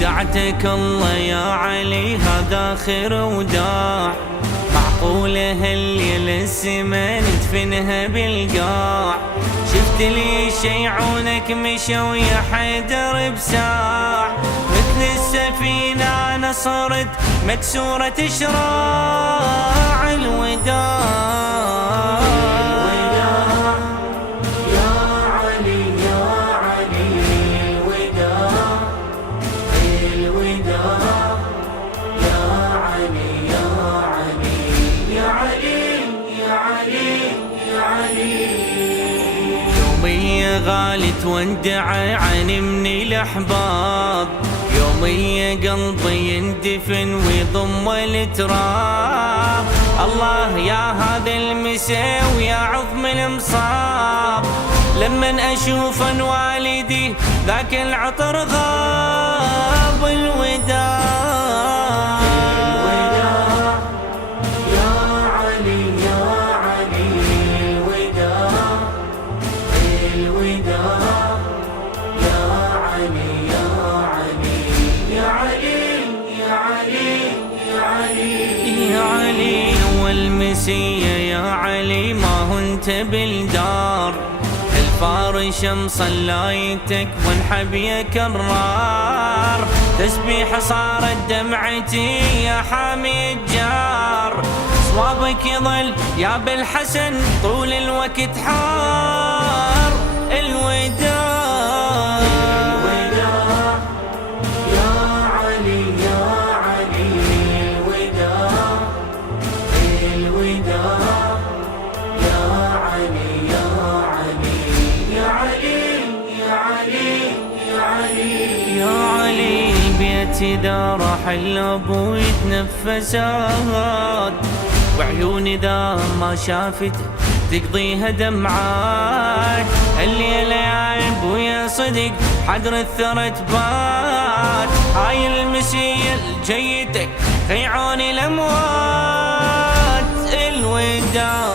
دعتك الله يا علي هذا خير وداع، معقولة هالليل السما ندفنها بالقاع. شفت لي شيعونك مشوا يا حيدر بساع، مثل السفينة أنا صرت مكسورة شراع. الوداع يومية غالي تودع عني من الأحباب، يومية قلبي يندفن ويضم التراب. الله يا هذا المسا ويا عظم المصاب، لمن أشوف والدي ذاك العطر غاب. الوداع يا علي والمسية يا علي، ما هو انت بالدار. الفارش مصلايتك وانحب يا كرار، تسبيح صارت دمعتي يا حامي الجار. صوابك يظل يا بالحسن طول الوقت حار. الوداع يا علي، البيت إذا راح الأبو يتنفسات، وعيوني إذا ما شافت تقضيها دمعات. الليلة يا أبو يا صدق حدر الثرى تبات، هاي المسية الجيتك خيعوني الأموات. الوداع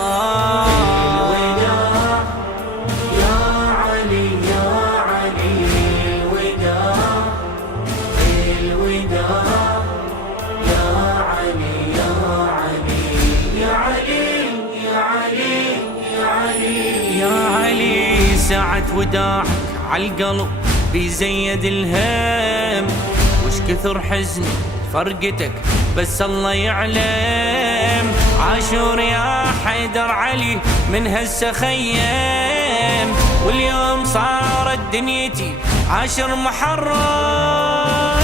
يا علي، ساعة وداعك عالقلب بيزيد الهم، وش كثر حزني فرقتك بس الله يعلم. عاشور يا حيدر علي من هسه خيم، واليوم صارت دنيتي 10 محرم.